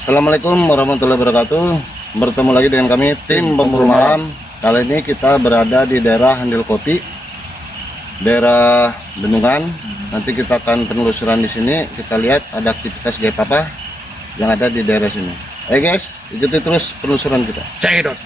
Assalamualaikum warahmatullahi wabarakatuh. Bertemu lagi dengan kami tim pemburu malam. Kali ini kita berada di daerah Handil Koti, daerah Bendungan. Nanti kita akan penelusuran di sini. Kita lihat ada aktivitas gaib apa yang ada di daerah sini. Ayo guys, ikuti terus penelusuran kita. Cekidot.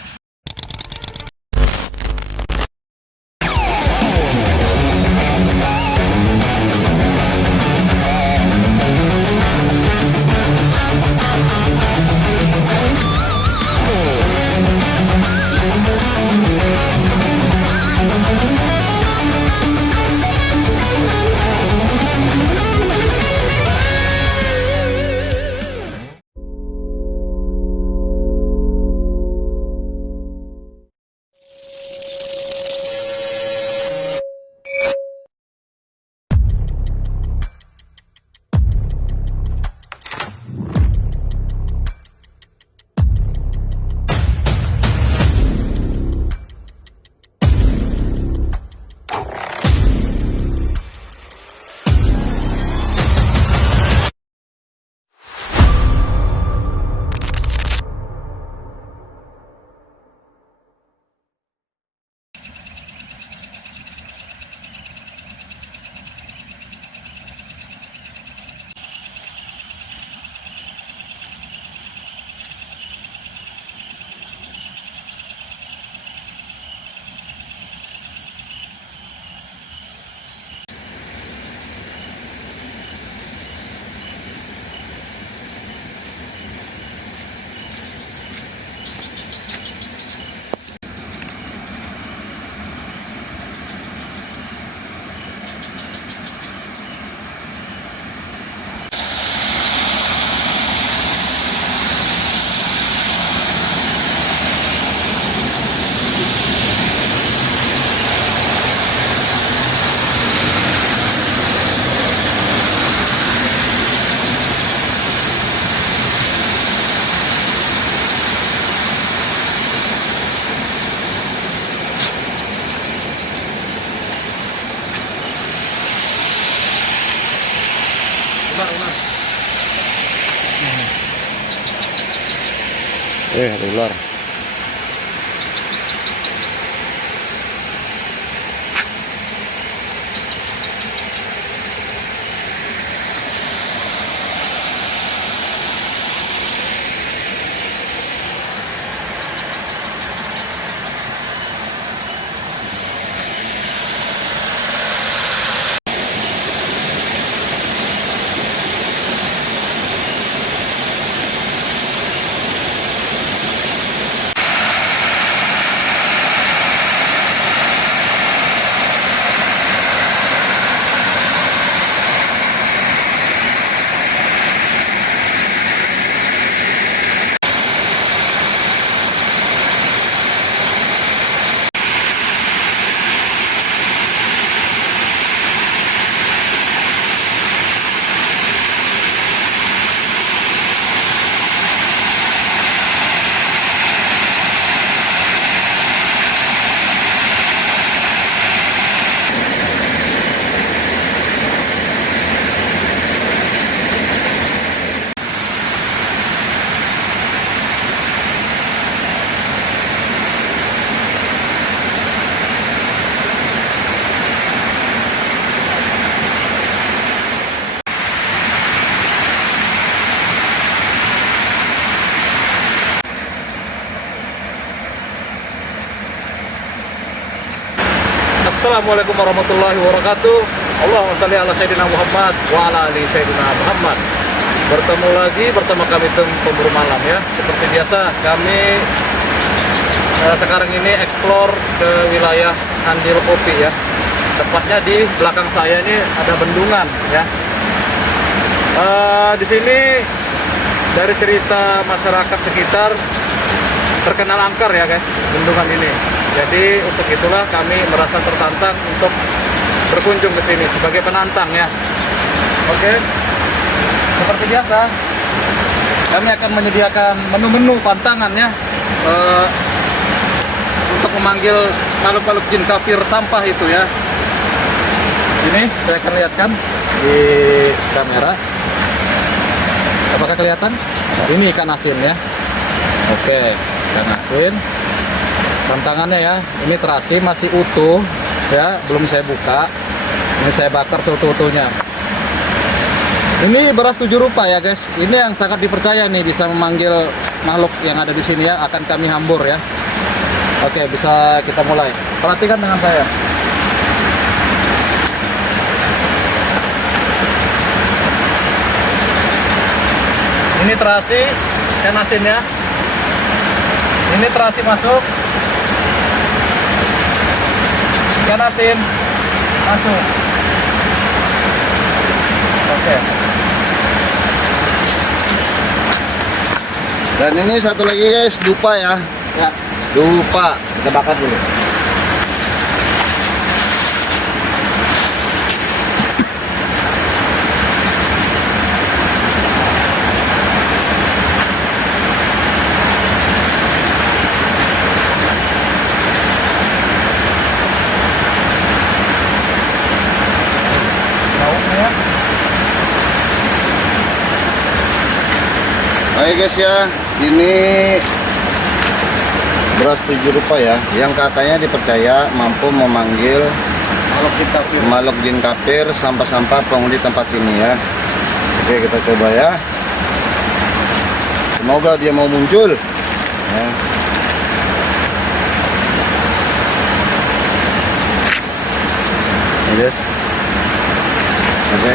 Ada ular. Assalamualaikum warahmatullahi wabarakatuh. Allahumma shalli ala Sayyidina Muhammad wa ala ali Sayyidina Muhammad. Bertemu lagi bersama kami tim pemburu malam ya. Seperti biasa kami sekarang ini explore ke wilayah Handil Koti ya. Tepatnya di belakang saya ini ada bendungan ya. Di sini dari cerita masyarakat sekitar terkenal angker ya guys, bendungan ini. Jadi untuk itulah kami merasa tertantang untuk berkunjung ke sini sebagai penantang ya. Oke, seperti biasa kami akan menyediakan menu-menu pantangan ya, untuk memanggil makhluk-makhluk jin kafir sampah itu ya. Ini saya akan lihatkan di kamera. Apakah kelihatan? Ini ikan asin ya. Oke, ikan asin. Tantangannya ya, ini terasi masih utuh ya, belum saya buka. Ini saya bakar seutuh-utuhnya. Ini beras 7 rupa ya guys. Ini yang sangat dipercaya nih, bisa memanggil makhluk yang ada di sini ya. Akan kami hambur ya. Oke, bisa kita mulai. Perhatikan dengan saya. Ini terasi ikan asinnya. Ini terasi masuk. Ikan asin masuk. Oke. Dan ini satu lagi guys, dupa ya. Ya. Dupa, kita bakar dulu. Oke guys ya, ini beras 7 rupa ya, yang katanya dipercaya mampu memanggil makhluk jin kafir, sampah-sampah penghuni tempat ini ya. Oke, kita coba ya. Semoga dia mau muncul ya. Ini guys. Oke.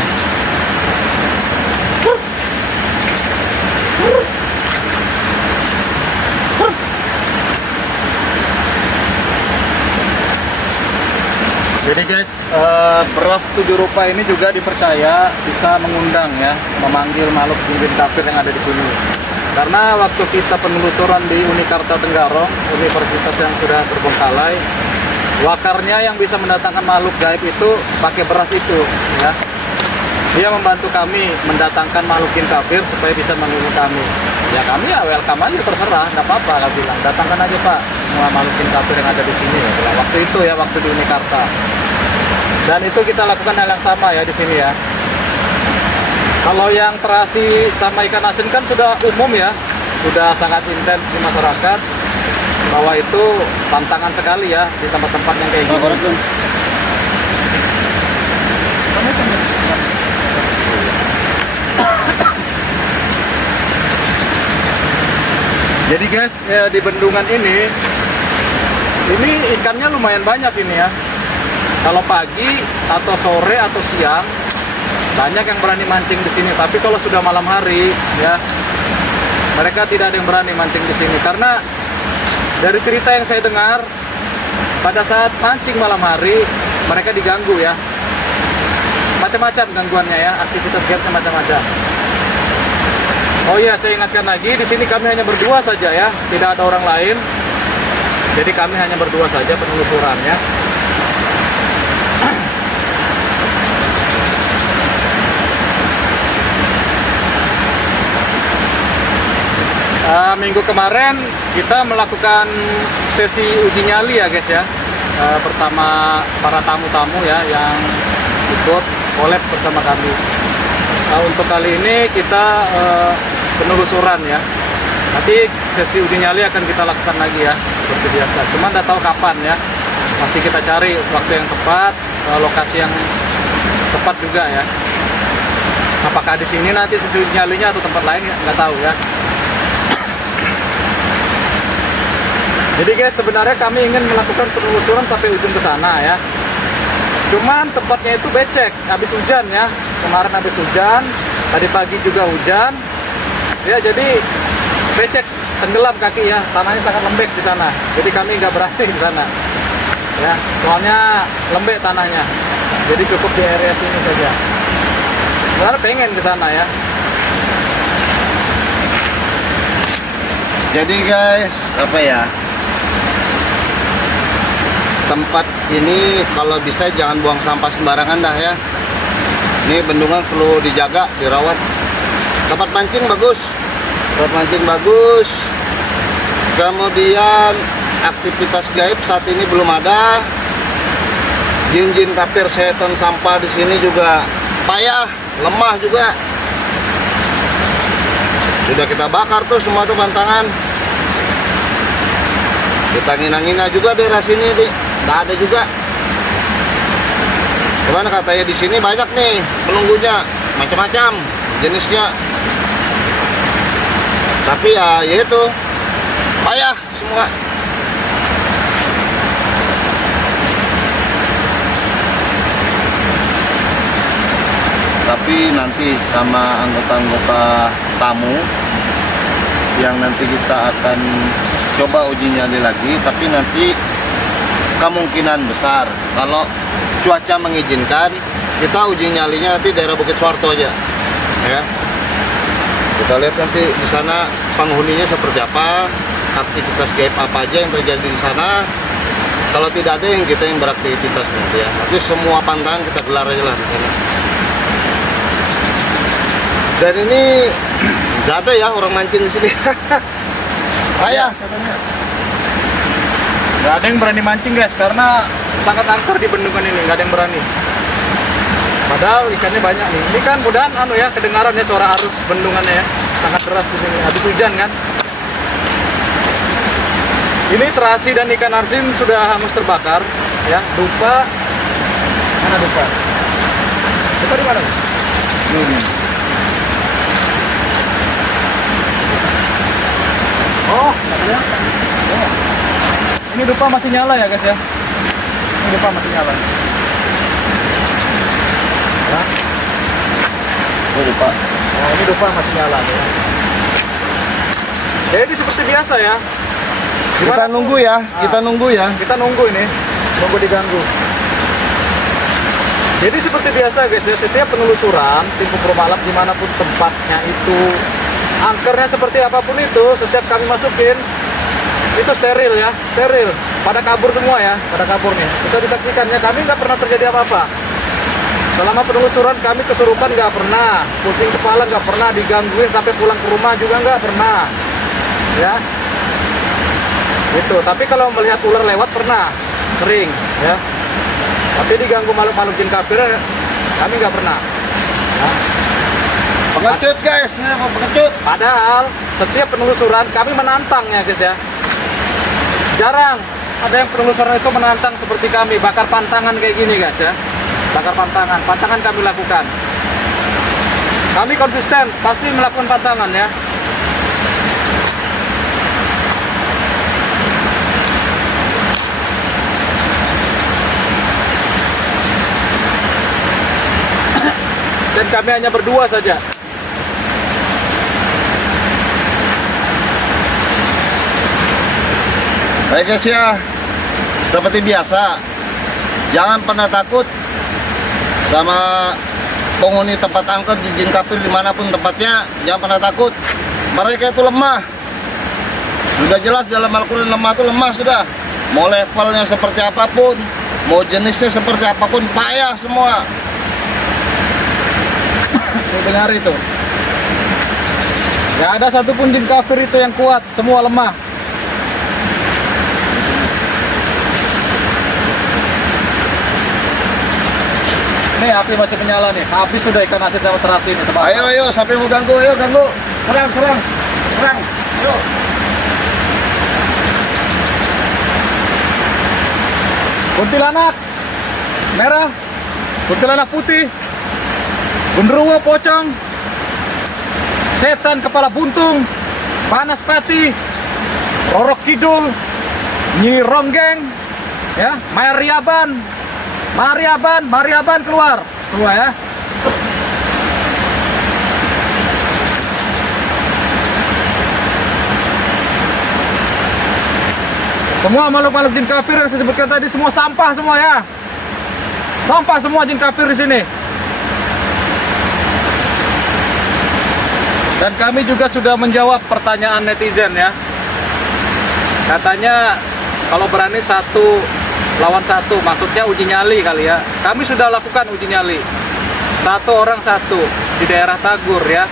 Jadi guys, beras 7 rupa ini juga dipercaya bisa mengundang ya, memanggil makhluk jin kafir yang ada di sini. Karena waktu kita penelusuran di Unikarta Tenggarong, universitas yang sudah terbengkalai, wakarnya yang bisa mendatangkan makhluk gaib itu pakai beras itu ya. Dia membantu kami mendatangkan makhluk jin kafir supaya bisa menghubungi kami. Ya kami ya welcome aja, terserah, nggak apa-apa. Kami bilang datangkan aja Pak semua makhluk jin kafir yang ada di sini. Ya. Bilang, waktu itu ya, waktu di Unikarta. Dan itu kita lakukan hal yang sama ya di sini ya. Kalau yang terasi sama ikan asin kan sudah umum ya, sudah sangat intens di masyarakat. Bahwa itu tantangan sekali ya di tempat-tempat yang kayak gini. Jadi guys, ya, di bendungan ini ikannya lumayan banyak ini ya. Kalau pagi atau sore atau siang banyak yang berani mancing di sini. Tapi kalau sudah malam hari ya, mereka tidak ada yang berani mancing di sini karena dari cerita yang saya dengar, pada saat mancing malam hari mereka diganggu ya. Macam-macam gangguannya ya, aktivitas gaibnya macam-macam. Oh iya, saya ingatkan lagi, di sini kami hanya berdua saja ya, tidak ada orang lain. Jadi kami hanya berdua saja penelusurannya. Minggu kemarin kita melakukan sesi uji nyali ya guys ya, bersama para tamu-tamu ya yang ikut collab bersama kami. Untuk kali ini kita penelusuran ya. Nanti sesi uji nyali akan kita lakukan lagi ya, seperti biasa. Cuman nggak tahu kapan ya. Masih kita cari waktu yang tepat, lokasi yang tepat juga ya. Apakah di sini nanti sesi uji nyalinya atau tempat lain ya, nggak tahu ya. Jadi guys, sebenarnya kami ingin melakukan penelusuran sampai ujung ke sana ya. Cuman tempatnya itu becek, habis hujan ya. Kemarin habis hujan, tadi pagi juga hujan. Ya jadi becek, tenggelam kaki ya. Tanahnya sangat lembek di sana. Jadi kami nggak berani di sana. Ya, soalnya lembek tanahnya. Jadi cukup di area sini saja. Sebenarnya pengen ke sana ya. Jadi guys, apa ya? Tempat ini kalau bisa jangan buang sampah sembarangan dah ya. Ini bendungan perlu dijaga, dirawat. Tempat mancing bagus. Tempat mancing bagus. Kemudian aktivitas gaib saat ini belum ada. Jin-jin kafir setan sampah di sini juga payah, lemah juga. Sudah kita bakar tuh semua tuh pantangan. Kita ngina-ngina juga daerah sini nih, nggak ada juga. Cuman katanya di sini banyak nih penunggunya, macam-macam jenisnya. Tapi ya itu payah semua. Tapi nanti sama anggota-anggota tamu yang nanti kita akan coba uji nyali lagi, tapi nanti kemungkinan besar kalau cuaca mengizinkan kita uji nyalinya nanti daerah Bukit Suharto aja ya. Kita lihat nanti di sana penghuninya seperti apa, aktivitas gaib apa aja yang terjadi di sana. Kalau tidak ada yang kita yang beraktivitas nanti ya, nanti semua pantangan kita gelar aja lah di sana. Dan ini nggak ada ya orang mancing di sini. Ayah katanya. Nggak ada yang berani mancing guys, karena sangat angker di bendungan ini, nggak ada yang berani. Padahal ikannya banyak nih. Ini kan mudahan ya kedengaran ya suara arus bendungannya ya, sangat deras di sini. Habis hujan kan. Ini terasi dan ikan arsin sudah hangus terbakar ya. Dupa mana dupa? Dupa di mana? Oh, nggak kelihatan. Oh. Ini dupa masih nyala ya guys ya. Ini dupa masih nyala. Ya. Oh, lupa. Oh, ini dupa masih nyala ya. Jadi seperti biasa ya. Kita nunggu ya, kita nunggu ya. Kita nunggu ini, nunggu diganggu. Jadi seperti biasa guys ya, setiap penelusuran tim Pemro Malam dimanapun tempatnya itu, angkernya seperti apapun itu, setiap kami masukin itu steril ya, steril. Pada kabur semua ya, pada kabur nih. Bisa disaksikan ya, kami nggak pernah terjadi apa-apa. Selama penelusuran kami kesurupan nggak pernah, pusing kepala nggak pernah, digangguin sampai pulang ke rumah juga nggak pernah, ya. Gitu. Tapi kalau melihat ular lewat pernah, sering, ya. Tapi diganggu makhluk-makhluk jin kafir kami nggak pernah. Ya. Pengecut guys, ini mau pengecut. Padahal setiap penelusuran kami menantang ya guys ya. Jarang ada yang penelusuran itu menantang seperti kami, bakar pantangan kayak gini guys ya. Bakar pantangan, pantangan kami lakukan. Kami konsisten, pasti melakukan pantangan ya. Dan kami hanya berdua saja. Baik guys ya, seperti biasa, jangan pernah takut sama penghuni tempat angkot di jin kafir dimanapun tempatnya. Jangan pernah takut, mereka itu lemah. Sudah jelas dalam Al-Quran, lemah itu lemah sudah. Mau levelnya seperti apapun, mau jenisnya seperti apapun, payah semua. Dengar itu. Gak ada satupun jin kafir itu yang kuat, semua lemah. Nih api masih menyala nih, habis sudah ikan asin sama terasi ini. Tebak. Ayo, siapa yang mau ganggu, ayo ganggu. Serang, ayo. Kuntilanak merah, kuntilanak putih, genderuwo pocong, setan kepala buntung, panas pati, rorok kidul, nyi ronggeng, ya, Mariaban keluar semua ya. Semua makhluk-makhluk jin kafir yang saya sebutkan tadi semua sampah semua ya. Sampah semua jin kafir di sini. Dan kami juga sudah menjawab pertanyaan netizen ya. Katanya kalau berani 1 lawan 1, maksudnya uji nyali kali ya. Kami sudah lakukan uji nyali. 1 orang 1 di daerah Tagur ya.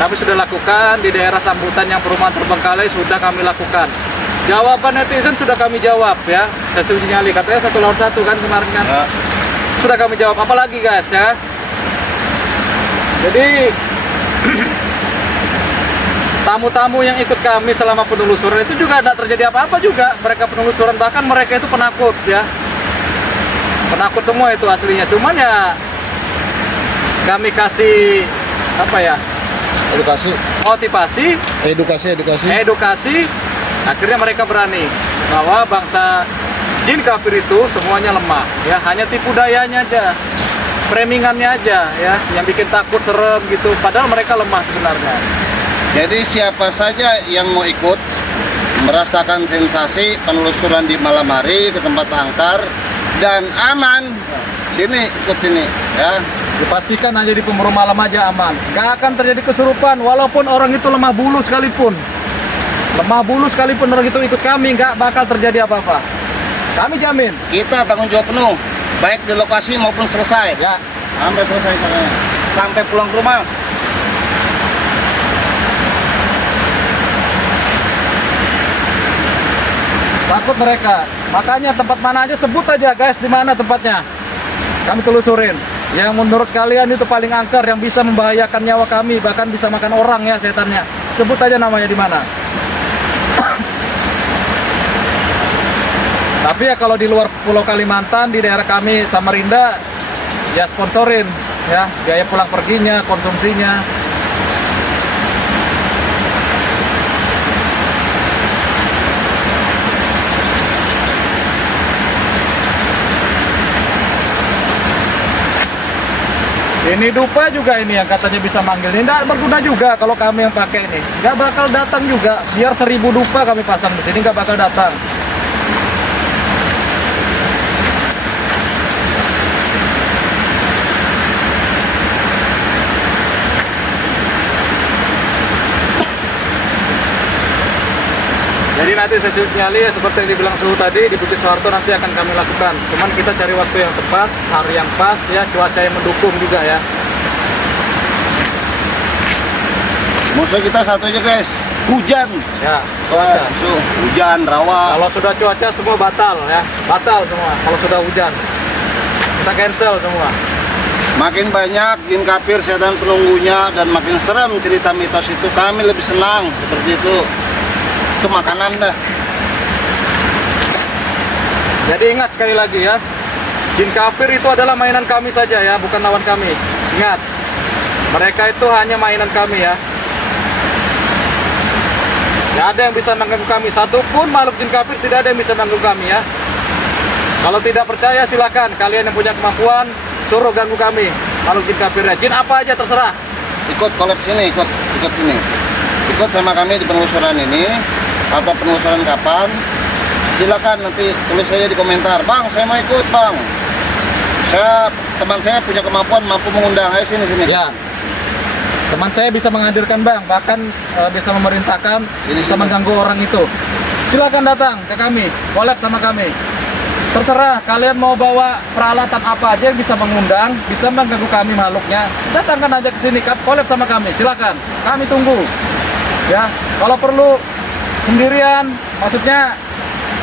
Kami sudah lakukan di daerah Sambutan yang perumahan terbengkalai sudah kami lakukan. Jawaban netizen sudah kami jawab ya. Sesi uji nyali katanya 1 lawan 1 kan kemarin kan. Ya. Sudah kami jawab, apalagi guys ya. Jadi tamu-tamu yang ikut kami selama penelusuran itu juga tidak terjadi apa-apa juga. Mereka penelusuran, bahkan mereka itu penakut ya. Penakut semua itu aslinya. Cuman ya kami kasih apa ya? Edukasi. Motivasi, edukasi. Akhirnya mereka berani bahwa bangsa jin kafir itu semuanya lemah ya, hanya tipu dayanya aja, framingannya aja ya yang bikin takut, serem gitu, padahal mereka lemah sebenarnya. Jadi siapa saja yang mau ikut merasakan sensasi penelusuran di malam hari ke tempat angkar dan aman, sini ikut sini ya. Dipastikan aja di pemburu malam aja aman, nggak akan terjadi kesurupan walaupun orang itu lemah bulu sekalipun. Orang itu ikut kami nggak bakal terjadi apa-apa. Kami jamin. Kita tanggung jawab penuh, baik di lokasi maupun selesai. Ya. Sampai selesai caranya. Sampai pulang ke rumah. Takut mereka. Makanya tempat mana aja sebut aja guys, di mana tempatnya. Kami telusurin. Yang menurut kalian itu paling angker, yang bisa membahayakan nyawa kami, bahkan bisa makan orang ya setannya. Sebut aja namanya di mana. Tapi ya kalau di luar Pulau Kalimantan, di daerah kami Samarinda, ya sponsorin ya, biaya pulang perginya, konsumsinya. Ini dupa juga ini yang katanya bisa manggil. Ini tidak berguna juga kalau kami yang pakai ini. Nggak bakal datang juga. Biar 1000 dupa kami pasang di sini nggak bakal datang. Jadi nanti sesi nyali ya, seperti yang dibilang Suhu tadi di Bukit Soeharto nanti akan kami lakukan. Cuman kita cari waktu yang tepat, hari yang pas ya, cuaca yang mendukung juga ya. Musuh kita satu aja guys, hujan. Ya, cuaca. Hujan, rawa. Kalau sudah cuaca semua batal ya, batal semua. Kalau sudah hujan, kita cancel semua. Makin banyak jin kafir setan penunggunya dan makin serem cerita mitos itu, kami lebih senang seperti itu. Itu makanan dah. Jadi ingat sekali lagi ya, jin kafir itu adalah mainan kami saja ya, bukan lawan kami. Ingat, mereka itu hanya mainan kami ya. Tidak ada yang bisa mengganggu kami, satupun makhluk jin kafir tidak ada yang bisa mengganggu kami ya. Kalau tidak percaya silakan, kalian yang punya kemampuan suruh ganggu kami, makhluk jin kafirnya. Jin apa aja terserah. Ikut collab sini, ikut sini. Ikut sama kami di penelusuran ini atau penelusuran kapan? Silakan nanti tulis saja di komentar. Bang, saya mau ikut, Bang. Teman saya punya kemampuan, mampu mengundang. Ayo sini. Ya. Teman saya bisa menghadirkan Bang, bahkan bisa memerintahkan, bisa mengganggu orang itu. Silakan datang ke kami, collab sama kami. Terserah kalian mau bawa peralatan apa aja yang bisa mengundang, bisa mengganggu kami makhluknya. Datangkan aja ke sini, collab sama kami. Silakan, kami tunggu. Ya, kalau perlu sendirian, maksudnya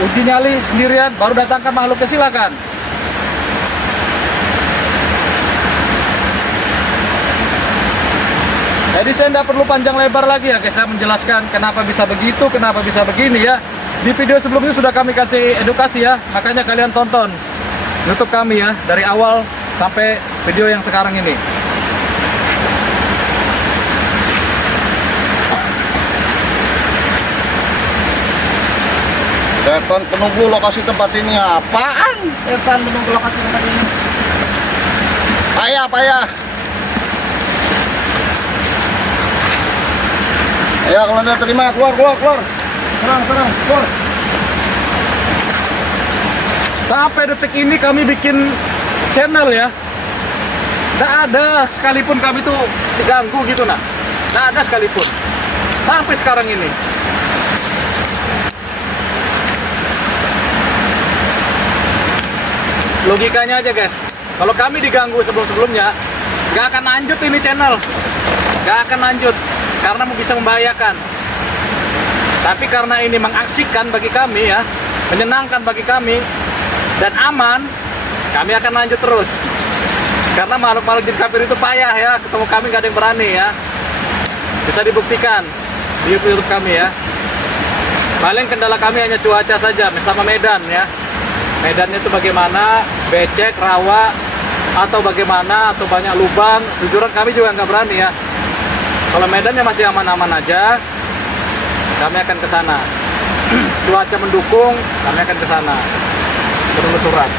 uji nyali sendirian, baru datangkan makhluknya, silakan. Jadi saya tidak perlu panjang lebar lagi ya guys, saya menjelaskan kenapa bisa begitu, kenapa bisa begini ya. Di video sebelumnya sudah kami kasih edukasi ya, makanya kalian tonton YouTube kami ya, dari awal sampai video yang sekarang ini. Setan penunggu lokasi tempat ini. Apaan? Setan penunggu lokasi tempat ini. Payah. Ayo kalau anda terima, keluar. Serang, keluar. Sampai detik ini kami bikin channel ya, tidak ada sekalipun kami tuh diganggu gitu nah, tidak ada sekalipun sampai sekarang ini. Logikanya aja guys, kalau kami diganggu sebelum-sebelumnya, nggak akan lanjut ini channel, nggak akan lanjut karena bisa membahayakan. Tapi karena ini mengaksikan bagi kami ya, menyenangkan bagi kami dan aman, kami akan lanjut terus. Karena makhluk-makhluk jin kafir itu payah ya, ketemu kami nggak ada yang berani ya, bisa dibuktikan. di YouTube kami ya. Paling kendala kami hanya cuaca saja, sama medan ya. Medannya itu bagaimana, becek, rawa, atau bagaimana, atau banyak lubang. Jujuran kami juga nggak berani ya. Kalau medannya masih aman-aman aja, kami akan ke sana. Cuaca mendukung, kami akan ke sana. Penelusuran.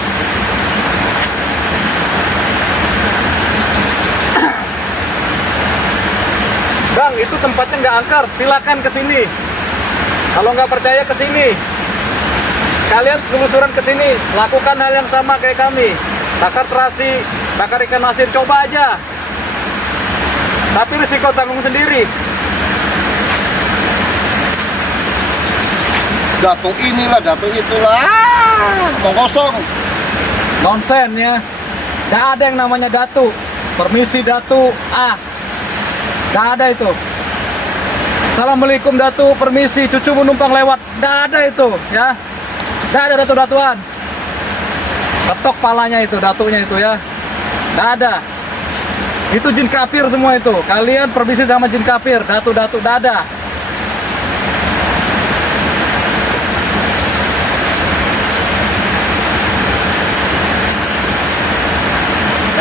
Bang, itu tempatnya nggak angker, silakan ke sini. Kalau nggak percaya ke sini. Kalian telusuran ke sini, lakukan hal yang sama kayak kami. Bakar terasi, bakar ikan asin, coba aja. Tapi risiko tanggung sendiri. Datu inilah, datu itulah. Mau kosong. Nonsen ya. Nggak ada yang namanya datu. Permisi datu. Nggak ada itu. Assalamualaikum datu, permisi, cucu menumpang lewat. Nggak ada itu ya. Nggak ada datu-datuan. Ketok palanya itu, datunya itu ya. Nggak ada. Itu jin kafir semua itu. Kalian permisi sama jin kafir. Datu-datu nggak ada.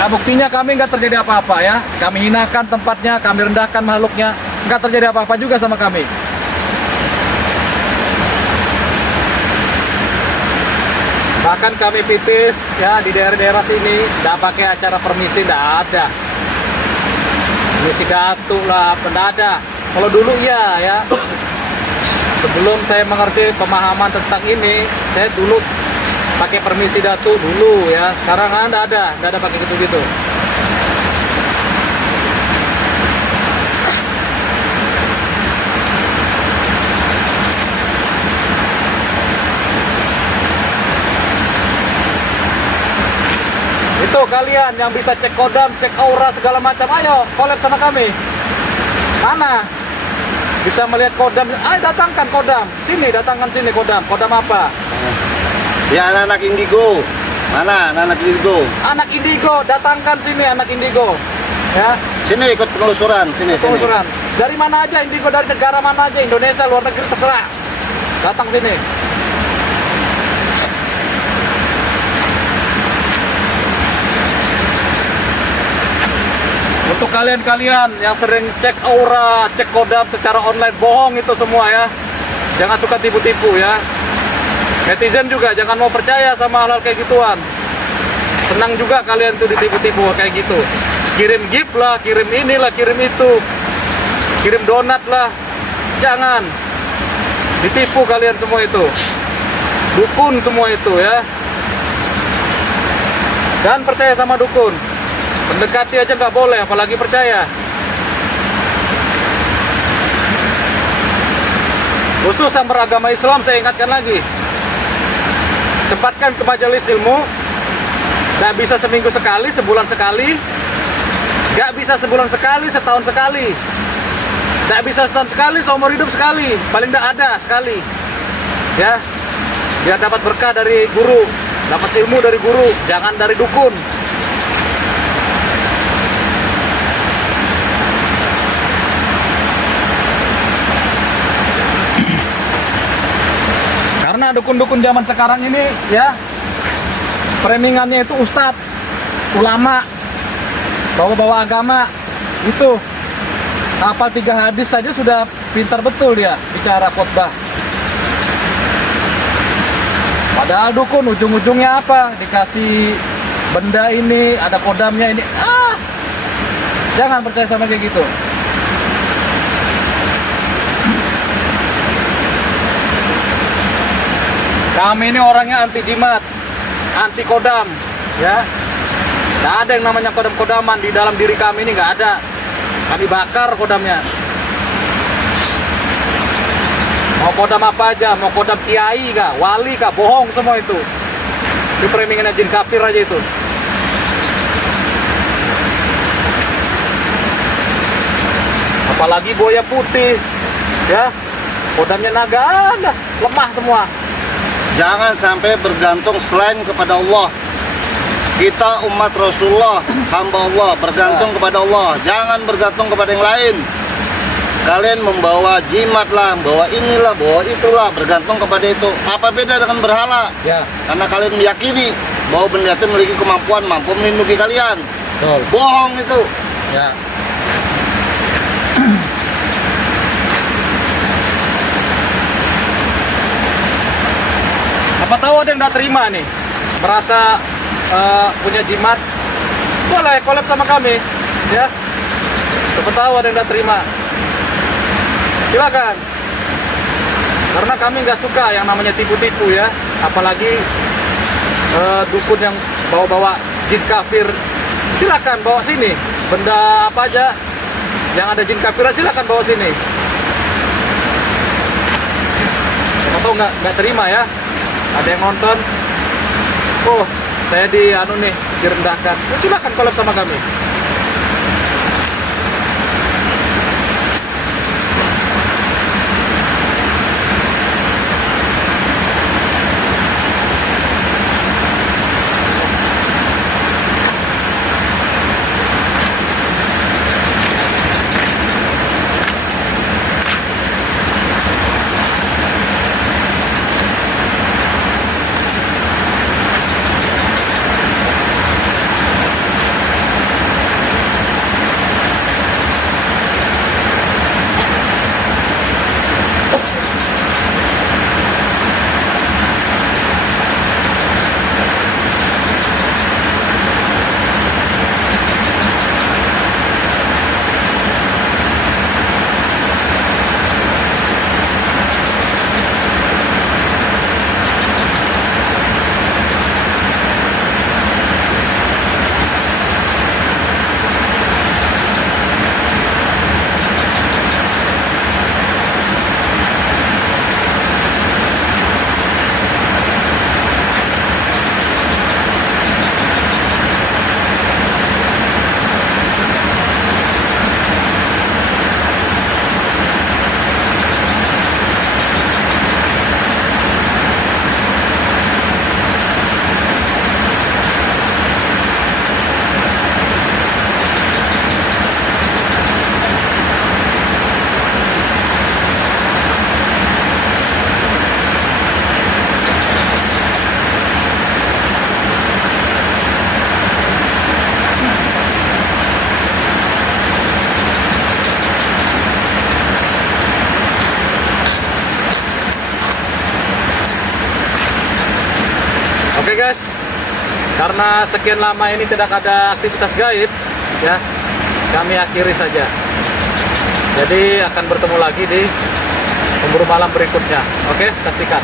Ya buktinya kami nggak terjadi apa-apa ya. Kami hinakan tempatnya, kami rendahkan makhluknya, nggak terjadi apa-apa juga sama kami. Bahkan kami pipis ya di daerah-daerah sini, nggak pakai acara permisi, nggak ada. Permisi datu lah, nggak ada. Kalau dulu iya ya. Sebelum saya mengerti pemahaman tentang ini, saya dulu pakai permisi datu dulu ya. Sekarang nggak ada pakai gitu-gitu. Itu kalian yang bisa cek kodam, cek aura segala macam, ayo collab sama kami. Mana? Bisa melihat kodam, ayo datangkan kodam. Sini, datangkan sini kodam. Kodam apa? Ya anak-anak indigo. Mana anak indigo? Anak indigo, datangkan sini anak indigo. Ya, Sini ikut penelusuran, sini. penelusuran. Dari mana aja indigo, dari negara mana aja, Indonesia, luar negeri, terserah. Datang sini. Untuk kalian-kalian yang sering cek aura, cek kodam secara online, bohong itu semua ya. Jangan suka tipu-tipu ya. Netizen juga jangan mau percaya sama hal-hal kayak gituan. Senang juga kalian tuh ditipu-tipu kayak gitu. Kirim gift lah, kirim inilah, kirim itu. Kirim donat lah. Jangan. Ditipu kalian semua itu. Dukun semua itu ya. Dan percaya sama dukun. Mendekati aja nggak boleh, apalagi percaya. Khusus yang beragama Islam saya ingatkan lagi. Sempatkan ke majelis ilmu. Nggak bisa seminggu sekali, sebulan sekali. Nggak bisa sebulan sekali, setahun sekali. Nggak bisa setahun sekali, seumur hidup sekali. Paling nggak ada sekali. Ya, biar dapat berkah dari guru, dapat ilmu dari guru, jangan dari dukun. Karena dukun-dukun zaman sekarang ini ya, framingannya itu ustadz, ulama, bawa-bawa agama, itu hafal 3 hadis saja sudah pintar betul dia bicara khotbah. Padahal dukun ujung-ujungnya apa? Dikasih benda ini, ada kodamnya ini. Jangan percaya sama kayak gitu. Kami ini orangnya anti jimat, anti kodam, ya. Nggak ada yang namanya kodam-kodaman di dalam diri kami ini, nggak ada. Kami bakar kodamnya. Mau kodam apa aja, mau kodam kiai kah, wali kah, bohong semua itu. Itu framingnya jin kafir aja itu. Apalagi buaya putih, ya. Kodamnya naga, ada, lemah semua. Jangan sampai bergantung selain kepada Allah. Kita umat Rasulullah, hamba Allah, bergantung kepada Allah. Jangan bergantung kepada yang lain. kalian membawa jimat lah, bawa inilah, bawa itulah, bergantung kepada itu. Apa beda dengan berhala? Ya, Karena kalian meyakini bahwa benda itu memiliki kemampuan mampu melindungi kalian. betul. Bohong itu. Ya. Apa tahu ada yang nggak terima nih, merasa punya jimat, boleh collab sama kami, ya. Siapa tahu ada yang nggak terima, silakan. Karena kami nggak suka yang namanya tipu-tipu ya, apalagi dukun yang bawa-bawa jin kafir. Silakan bawa sini, benda apa aja yang ada jin kafir silakan bawa sini. Siapa tahu nggak terima ya. Ada yang nonton, oh saya direndahkan, ya, silakan collab sama kami. Oke guys, karena sekian lama ini tidak ada aktivitas gaib, ya, kami akhiri saja. Jadi akan bertemu lagi di pemburu malam berikutnya. Oke, saksikan.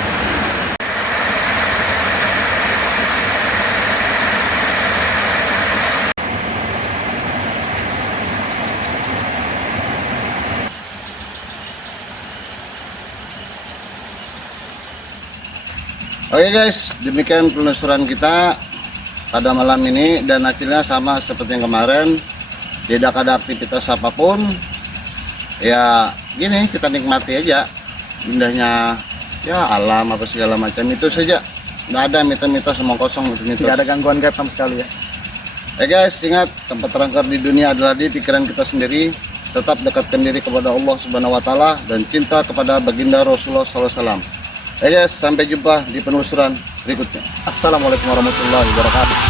Oke guys, demikian penelusuran kita pada malam ini dan hasilnya sama seperti yang kemarin. Tidak ada aktivitas apapun. Ya gini, kita nikmati aja indahnya ya alam apa segala macam itu saja. Nggak ada mitos-mitos omong kosong mitos. Tidak ada gangguan gaib sama sekali ya. Guys, ingat tempat terangkat di dunia adalah di pikiran kita sendiri. Tetap dekatkan diri kepada Allah Subhanahu wa taala dan cinta kepada baginda Rasulullah SAW. Guys, sampai jumpa di penelusuran berikutnya. Assalamualaikum warahmatullahi wabarakatuh.